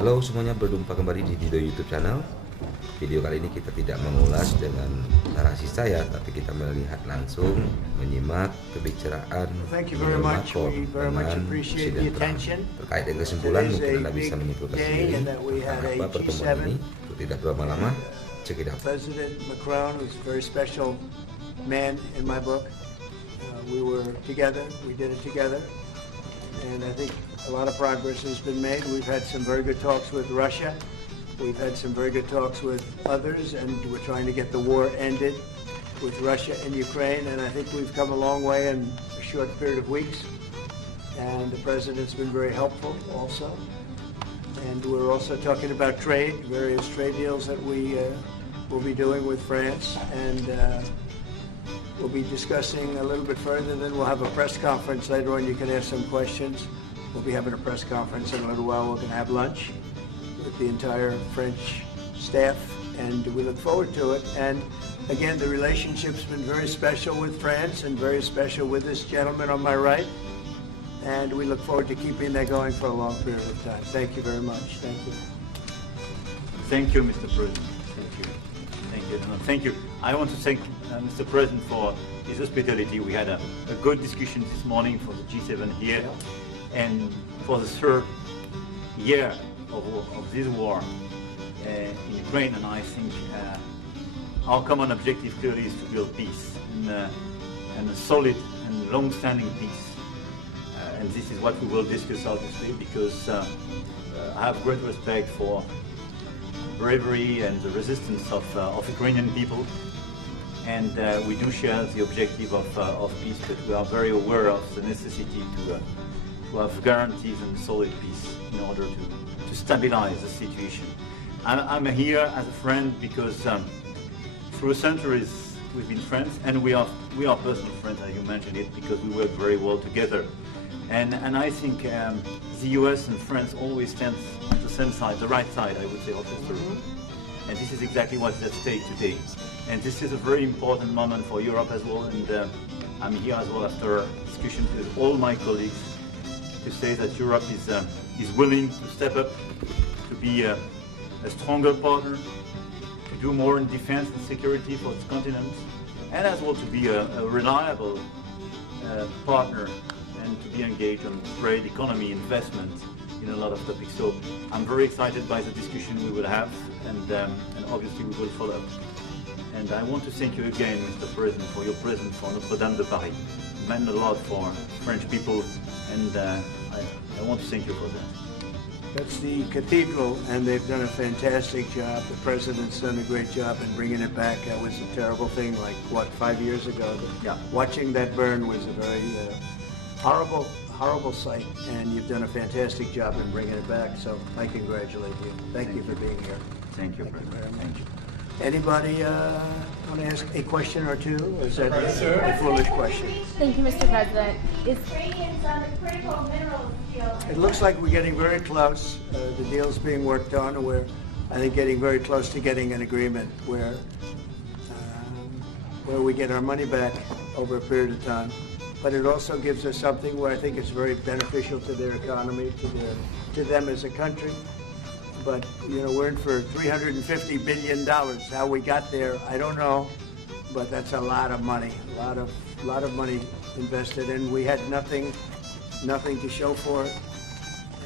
Halo semuanya, berjumpa kembali di Didoi YouTube Chanel. Video kali ini kita tidak mengulas dengan narasi saya, tapi kita melihat langsung, menyimak kebicaraan Elon Musk dengan Presiden Trump. Terkait dengan kesimpulan, mungkin Anda bisa menyimpulkan sendiri tentang apa pertemuan ini. Untuk tidak berlama-lama, check it out. President Macron is a very special man in my book. We were together, we did it together, and I think a lot of progress has been made. We've had some very good talks with Russia. We've had some very good talks with others, and we're trying to get the war ended with Russia and Ukraine, and I think we've come a long way in a short period of weeks. And the president's been very helpful also. And we're also talking about trade, various trade deals that we will be doing with France, and we'll be discussing a little bit further. Then we'll have a press conference later on. You can ask some questions. We'll be having a press conference in a little while. We're going to have lunch with the entire French staff, and we look forward to it. And again, the relationship's been very special with France and very special with this gentleman on my right. And we look forward to keeping that going for a long period of time. Thank you very much. Thank you. Thank you, Mr. President. Thank you. Thank you. No, thank you. I want to thank Mr. President for his hospitality. We had a good discussion this morning for the G7 here. And for the third year of this war in Ukraine, and I think our common objective clearly is to build peace, and a solid and long-standing peace. And this is what we will discuss, obviously, because I have great respect for bravery and the resistance of Ukrainian people, and we do share the objective of peace, but we are very aware of the necessity to have guarantees and solid peace in order to stabilize the situation. I'm here as a friend because through centuries we've been friends, and we are personal friends, as you mentioned it, because we work very well together. And I think the US and France always stand on the same side, the right side, I would say, of history. And this is exactly what's at stake today. And this is a very important moment for Europe as well, and I'm here as well after discussions with all my colleagues to say that Europe is willing to step up, to be a stronger partner, to do more in defense and security for its continent, and as well to be a reliable partner and to be engaged on trade, economy, investment in a lot of topics. So I'm very excited by the discussion we will have, and obviously we will follow up. And I want to thank you again, Mr. President, for your presence for Notre-Dame de Paris. It meant a lot for French people, and I want to thank you for that. That's the cathedral, and they've done a fantastic job. The president's done a great job in bringing it back. That was a terrible thing, like, what, 5 years ago? Yeah. Watching that burn was a very horrible sight, and you've done a fantastic job in bringing it back, so I congratulate you. Thank you for being here. Thank you, President. Thank you. Anybody want to ask a question or two? Or is that a foolish question? Thank you, Mr. President. Ukrainians on the critical minerals deal. It looks like we're getting very close. The deal's being worked on, and we're, I think, getting very close to getting an agreement where we get our money back over a period of time. But it also gives us something where I think it's very beneficial to their economy, to them as a country. But, you know, we're in for $350 billion. How we got there, I don't know, but that's a lot of money, a lot of money invested, and we had nothing to show for it.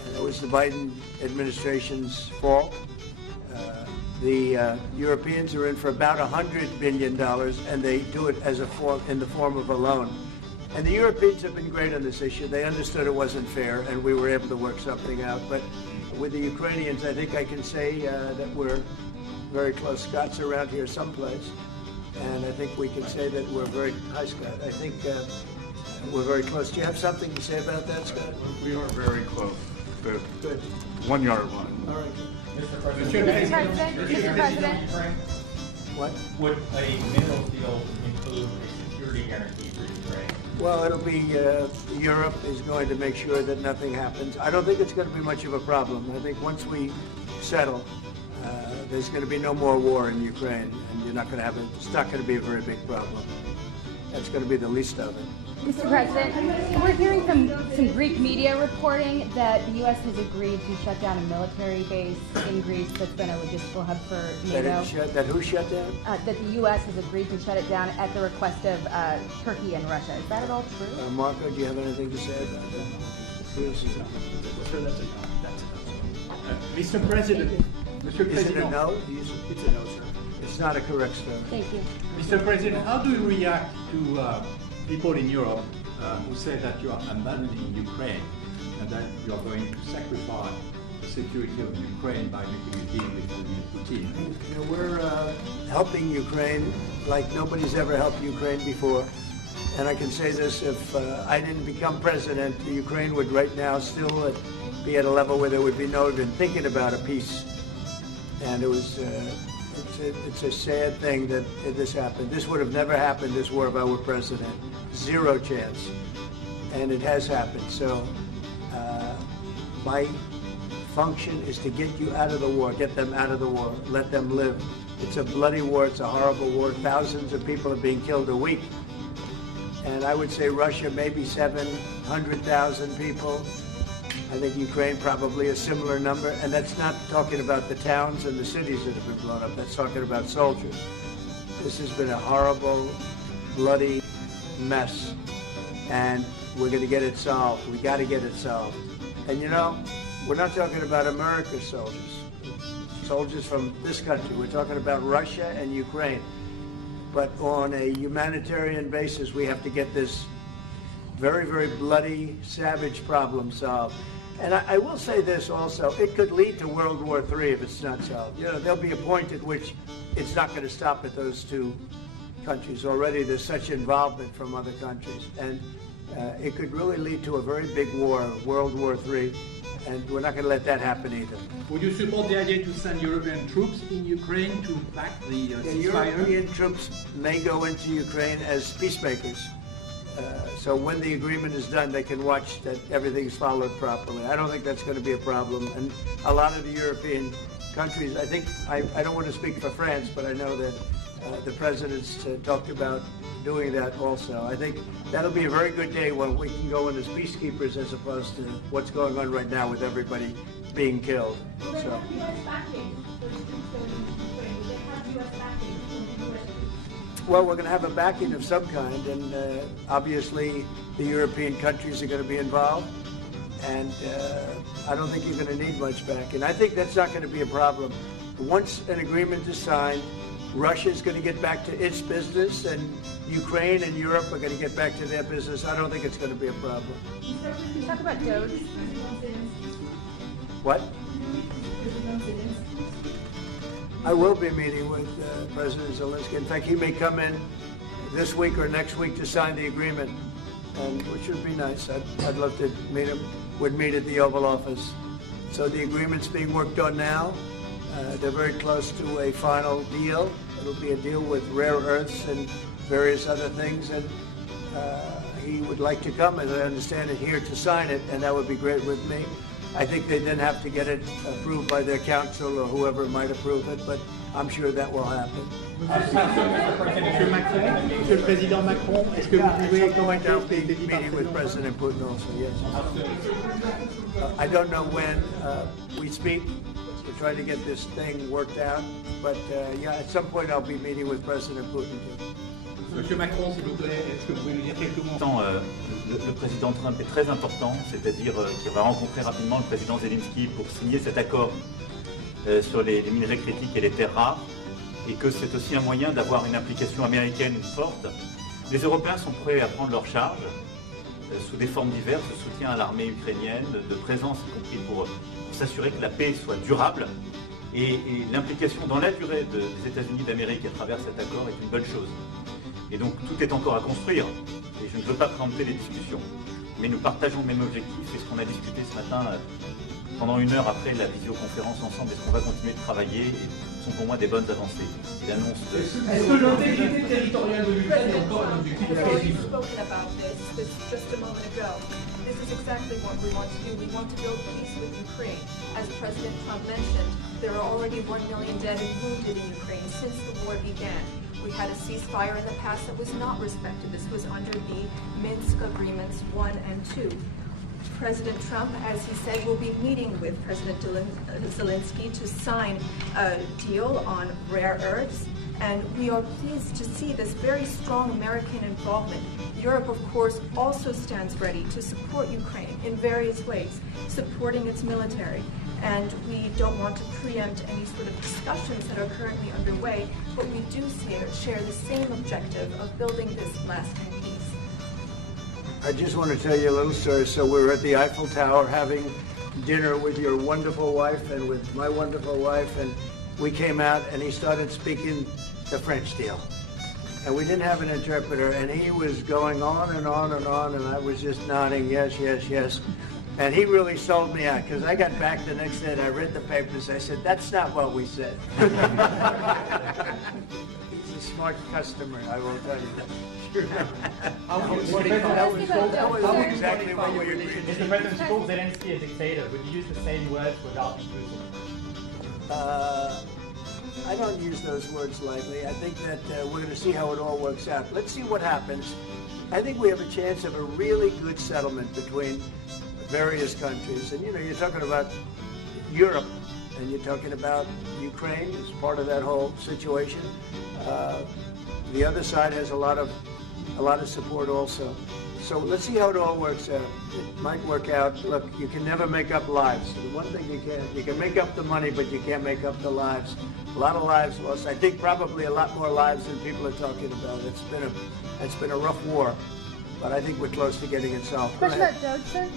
And it was the Biden administration's fault. The Europeans are in for about $100 billion, and they do it as in the form of a loan. And the Europeans have been great on this issue. They understood it wasn't fair, and we were able to work something out. But with the Ukrainians, I think I can say that we're very close. Scott's around here someplace, and I think we can say that we're very, hi Scott, I think we're very close. Do you have something to say about that, Scott? We are very close. Good. 1 yard line. All right. Mr. President. What? Would a mineral deal include a security guarantee for Ukraine? Well, it'll be, Europe is going to make sure that nothing happens. I don't think it's going to be much of a problem. I think once we settle, there's going to be no more war in Ukraine, and you're not going to have it's not going to be a very big problem. That's going to be the least of it. Mr. President, we're hearing from some Greek media reporting that the U.S. has agreed to shut down a military base in Greece that's been a logistical hub for NATO. That who shut down? That the U.S. has agreed to shut it down at the request of Turkey and Russia. Is that at all true? Marco, do you have anything to say about that? Please. Mr. President, Mr. Is it a President, no? it's a no, sir. It's not a correct story. Thank you. Mr. President, how do you react to people in Europe who say that you are abandoning Ukraine and that you are going to sacrifice the security of Ukraine by making a deal with Putin? You know, we're helping Ukraine like nobody's ever helped Ukraine before. And I can say this, if I didn't become president, Ukraine would right now still be at a level where there would be no even thinking about a peace. And it was, it's a sad thing that this happened. This would have never happened, this war, if I were president. Zero chance. And it has happened. So my function is to get you out of the war, get them out of the war, let them live. It's a bloody war, it's a horrible war. Thousands of people are being killed a week. And I would say Russia, maybe 700,000 people. I think Ukraine probably a similar number. And that's not talking about the towns and the cities that have been blown up. That's talking about soldiers. This has been a horrible, bloody mess. And we're going to get it solved. We got to get it solved. And you know, we're not talking about America's soldiers. Soldiers from this country. We're talking about Russia and Ukraine. But on a humanitarian basis, we have to get this very, very bloody, savage problem solved. And I will say this also, it could lead to World War III if it's not solved. You know, there'll be a point at which it's not going to stop at those two countries. Already there's such involvement from other countries. And it could really lead to a very big war, World War III. And we're not going to let that happen either. Would you support the idea to send European troops in Ukraine to back the ceasefire? European troops may go into Ukraine as peacemakers. So when the agreement is done, they can watch that everything's followed properly. I don't think that's going to be a problem. And a lot of the European countries, I think, I don't want to speak for France, but I know that the presidents talked about doing that also. I think that'll be a very good day when we can go in as peacekeepers as opposed to what's going on right now with everybody being killed. Will they have U.S. backing? Those troops going into Ukraine, will they have U.S. backing from the U.S. troops? Well, we're going to have a backing of some kind, and obviously the European countries are going to be involved, and I don't think you're going to need much backing. I think that's not going to be a problem. Once an agreement is signed, Russia is going to get back to its business, and Ukraine and Europe are going to get back to their business. I don't think it's going to be a problem. Can you talk about Doge? What? I will be meeting with President Zelensky. In fact, he may come in this week or next week to sign the agreement, and which would be nice. I'd love to meet him. Would meet at the Oval Office. So the agreement's being worked on now. They're very close to a final deal. It'll be a deal with rare earths and various other things, and he would like to come, as I understand it, here to sign it, and that would be great with me. I think they then have to get it approved by their council or whoever might approve it, but I'm sure that will happen. Monsieur Macron, Monsieur le Président Macron, est-ce que vous pouvez commenter I'll be meeting with President Putin also, yes. I don't know when we speak. We're trying to get this thing worked out, but yeah, at some point I'll be meeting with President Putin too. Monsieur Macron, s'il vous plaît, est-ce que vous pouvez nous dire quelques mots? Le président Trump est très important, c'est-à-dire qu'il va rencontrer rapidement le président Zelensky pour signer cet accord sur les minerais critiques et les terres rares, et que c'est aussi un moyen d'avoir une implication américaine forte. Les Européens sont prêts à prendre leur charge sous des formes diverses de soutien à l'armée ukrainienne, de présence, y compris pour s'assurer que la paix soit durable. Et l'implication dans la durée des États-Unis d'Amérique à travers cet accord est une bonne chose. Et donc tout est encore à construire, et je ne veux pas préempter les discussions. Mais nous partageons le même objectif, et ce qu'on a discuté ce matin pendant une heure après la visioconférence ensemble, est-ce qu'on va continuer de travailler, sont pour moi des bonnes avancées. Et l'annonce de... Est-ce que l'intégrité territoriale de l'Ukraine est encore un objectif crédible? Spoken about this just a moment ago. This is exactly what we want to do. We want to build peace with Ukraine. As President Trump mentioned, there are already 1 million dead and wounded in Ukraine since the war began. We had a ceasefire in the past that was not respected. This was under the Minsk Agreements 1 and 2. President Trump, as he said, will be meeting with President Zelensky to sign a deal on rare earths. And we are pleased to see this very strong American involvement. Europe, of course, also stands ready to support Ukraine in various ways, supporting its military. And we don't want to preempt any sort of discussions that are currently underway, but we do share the same objective of building this lasting peace. I just want to tell you a little story. So we were at the Eiffel Tower having dinner with your wonderful wife and with my wonderful wife, and we came out and he started speaking the French deal. And we didn't have an interpreter, and he was going on and on and on, and I was just nodding, yes, yes, yes. And he really sold me out, because I got back the next day and I read the papers. I said, that's not what we said. He's a smart customer, I will tell you. That was exactly what we agreed. Is the President called Zelensky a dictator? Would you use the same words without inclusion? I don't use those words lightly. I think that we're going to see how it all works out. Let's see what happens. I think we have a chance of a really good settlement between various countries. And, you know, you're talking about Europe, and you're talking about Ukraine as part of that whole situation. The other side has a lot of support also. So let's see how it all works out. It might work out. Look, you can never make up lives. The one thing you can make up the money, but you can't make up the lives. A lot of lives lost. I think probably a lot more lives than people are talking about. It's been a rough war, but I think we're close to getting it solved. Question about Doge, sir.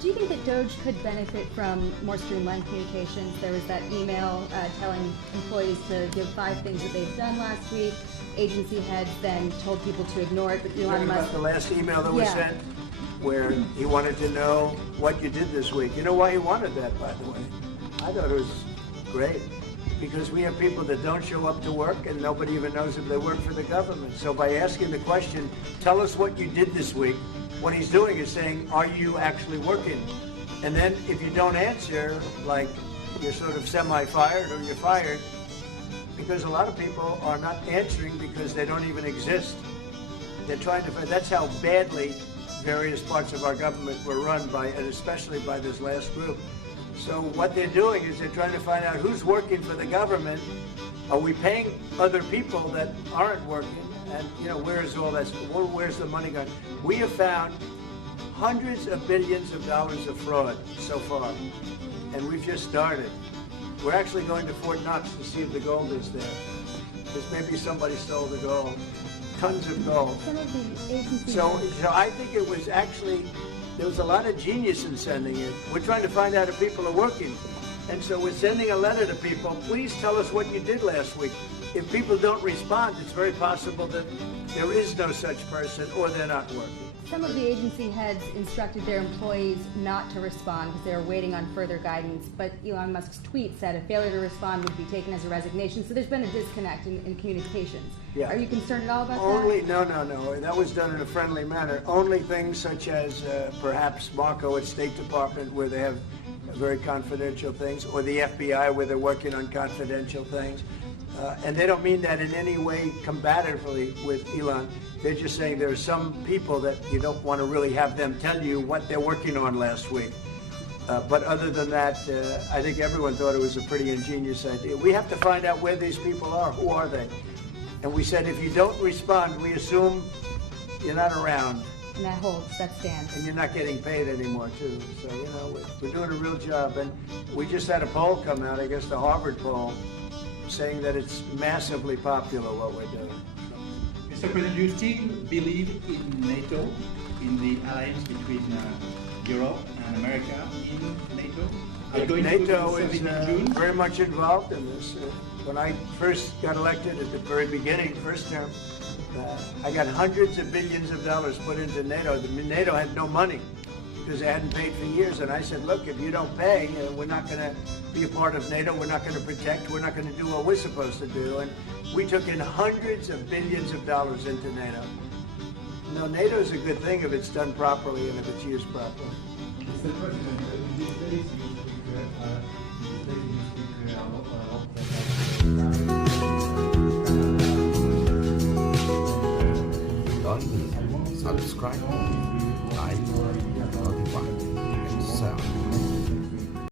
Do you think that Doge could benefit from more streamlined communications? There was that email telling employees to give 5 things that they've done last week. Agency heads then told people to ignore it, but Elon Musk... About the last email that was sent, where he wanted to know what you did this week. You know why he wanted that, by the way? I thought it was great, because we have people that don't show up to work and nobody even knows if they work for the government. So by asking the question, tell us what you did this week, what he's doing is saying, are you actually working? And then if you don't answer, like you're sort of semi-fired or you're fired, because a lot of people are not answering because they don't even exist. They're trying to find, that's how badly various parts of our government were run by, and especially by this last group. So what they're doing is they're trying to find out who's working for the government. Are we paying other people that aren't working? And, you know, where's all that? Where's the money going? We have found hundreds of billions of dollars of fraud so far, and we've just started. We're actually going to Fort Knox to see if the gold is there, because maybe somebody stole the gold. Tons of gold. So I think it was actually, there was a lot of genius in sending it. We're trying to find out if people are working. And so we're sending a letter to people, please tell us what you did last week. If people don't respond, it's very possible that there is no such person or they're not working. Some of the agency heads instructed their employees not to respond because they were waiting on further guidance, but Elon Musk's tweet said a failure to respond would be taken as a resignation, so there's been a disconnect in communications. Yeah. Are you concerned at all about that? No. That was done in a friendly manner. Only things such as perhaps Marco at State Department, where they have very confidential things, or the FBI, where they're working on confidential things. And they don't mean that in any way combatively with Elon. They're just saying there are some people that you don't want to really have them tell you what they're working on last week. But other than that, I think everyone thought it was a pretty ingenious idea. We have to find out where these people are. Who are they? And we said if you don't respond, we assume you're not around. And that holds, that stands. And you're not getting paid anymore, too. So, you know, we're doing a real job. And we just had a poll come out, I guess the Harvard poll, saying that it's massively popular what we're doing. Mr. President, do you still believe in NATO, in the alliance between Europe and America in NATO? Are you going NATO to is in June? very much involved in this. When I first got elected at the very beginning, first term, I got hundreds of billions of dollars put into NATO. NATO had no money because they hadn't paid for years. And I said, look, if you don't pay, we're not going to be a part of NATO. We're not going to protect. We're not going to do what we're supposed to do. And we took in hundreds of billions of dollars into NATO. No, NATO is a good thing if it's done properly and if it's used properly. Mr. President, these days